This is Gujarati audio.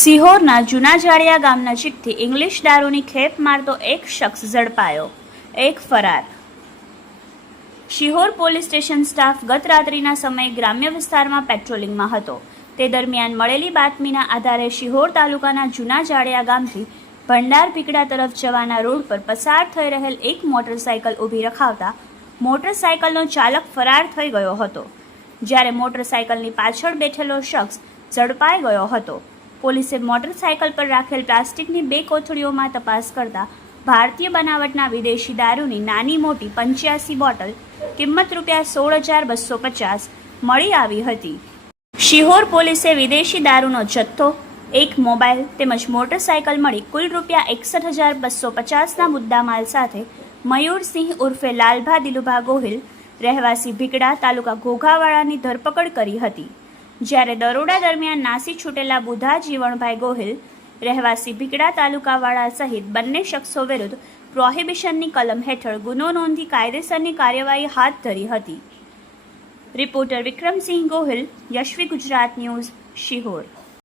સિહોરના જૂના જાડિયા ગામ નજીકથી ઇંગ્લિશ દારૂની ખેપ મારતો એક શખ્સ ઝડપાયો. એક ફરાર. શિહોર પોલીસ સ્ટેશન સ્ટાફ ગત રાત્રિના સમયે ગ્રામ્ય વિસ્તારમાં પેટ્રોલિંગમાં હતો. તે દરમિયાન મળેલી બાતમીના આધારે શિહોર તાલુકાના જૂના જાડિયા ગામથી ભંડાર પીકડા તરફ જવાના રોડ પર પસાર થઈ રહેલ એક મોટરસાયકલ ઊભી રખાવતા મોટરસાયકલનો ચાલક ફરાર થઈ ગયો હતો. જ્યારે મોટરસાયકલની પાછળ બેઠેલો શખ્સ ઝડપાઈ ગયો હતો. પોલીસે મોટરસાયકલ પર રાખેલ પ્લાસ્ટિકની બે કોથળીઓમાં તપાસ કરતા ભારતીય બનાવટના વિદેશી દારૂની નાની મોટી પંચ્યાસી બોટલ કિંમત રૂપિયા સોળ હજાર બસો પચાસ મળી આવી હતી. શિહોર પોલીસે વિદેશી દારૂનો જથ્થો, એક મોબાઈલ તેમજ મોટરસાયકલ મળી કુલ રૂપિયા એકસઠ હજાર બસો પચાસના મુદ્દામાલ સાથે મયુરસિંહ ઉર્ફે લાલભા દિલુભા ગોહિલ, રહેવાસી ભીકડા તાલુકા ઘોઘાવાડાની ધરપકડ કરી હતી. જ્યારે દરોડા દરમિયાન નાસી છૂટેલા બુધા, જીવણભાઈ ગોહિલ, રહેવાસી ભીકડા તાલુકાવાળા સહિત બંને શખ્સો વિરુદ્ધ પ્રોહિબિશનની કલમ હેઠળ ગુનો નોંધી કાયદેસરની કાર્યવાહી હાથ ધરી હતી. Reporter Vikramsinh Gohil, Yashvi Gujarat news, Sihor.